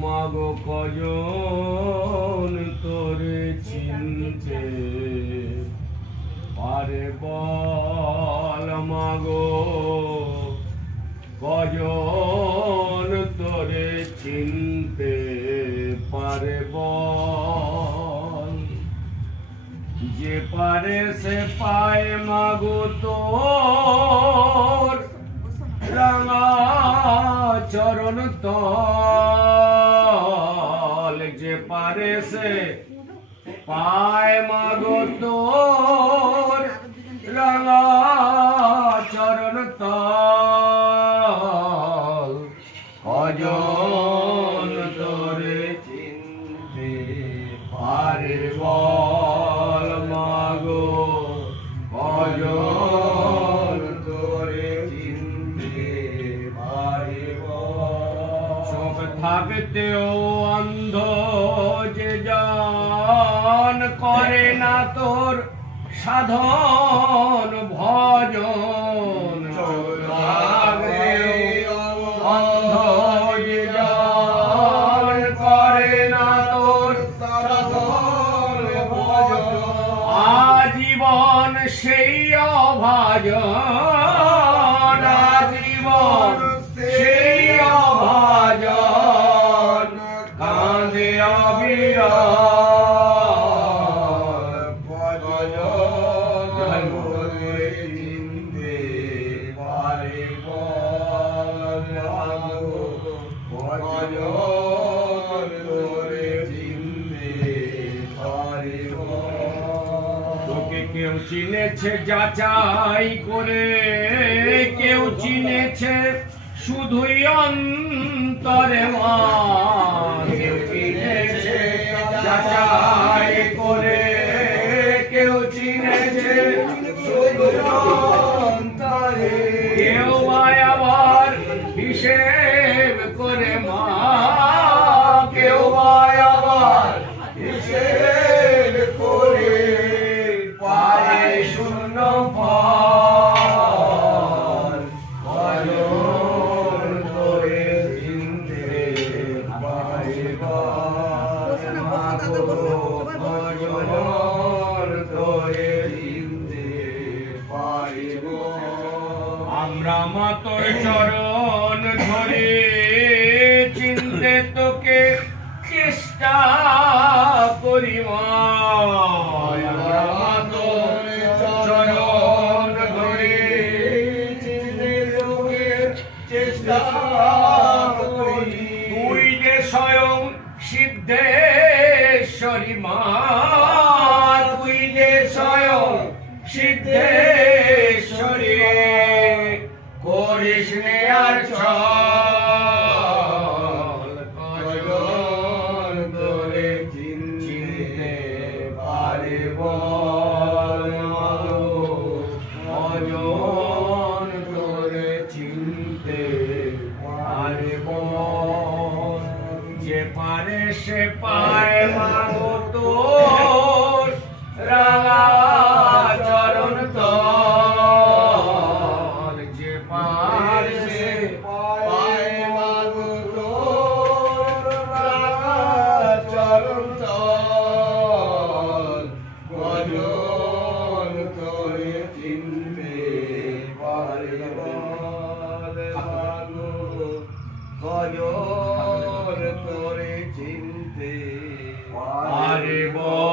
মাগো কজন তোরে চিনতে পারে বল, মাগো কজন তোরে চিনতে পারে বল। যে পারে সে পায় মাগো তোর রাঙা চরণ তল। যে পারে সে পায় মাগো তোর রাঙা চরণ তল। কজন তোরে চিনতে পারে বল, মাগো কজন তোরে চিনতে পারে বল। চোখ থাকতেও অন্ধ যে জন করে না তোর সাধন ভজন। চোখ থাকতেও অন্ধ যে জন করে না তোর সাধন ভজন। আজীবন সেই অভাজন, আজীবন সেই অভাজন কাঁদে অবিরল। কজন তোরে চিনতে পারে বল, মাগো কজন তোরে চিনতে পারে বল। তোকে কেউ চিনেছে যাচাই করে, কেউ চিনেছে শুধুই অন্তরে মা। কেউ চিনেছে যাচাই করে, কেউ চিনেছে শুধুই অন্তরে। কেউ আবার হিসেব করে মা, কেউ আবার হিসেব করে পায় শূন্য ফল। কজন তোরে চিনতে পারে বল, কজন তোরে চিনতে পারে বল। আমরা মাতর চরণ ধরে চিনতে তোকে চেষ্টা করি মা। আমরা মাতর চরণ ধরে চিনতে তোকে চেষ্টা করি। তুই যে স্বয়ং সিদ্ধেশ্বরী মা, তুই যে স্বয়ং সিদ্ধেশ্বরী। করিস নে আর ছল, কজন তোরে চিনতে পারে বল, মাগো কজন তোরে চিনতে পারে বল। যে পারে সে পায় মাগো তোর রাঙা চরণ তল। যে পারে সে পায় মাগো তোর রাঙা চরণ তল। কজন তোরে চিনতে পারে বল, মাগো কজন তোরে চিনতে পারে বল।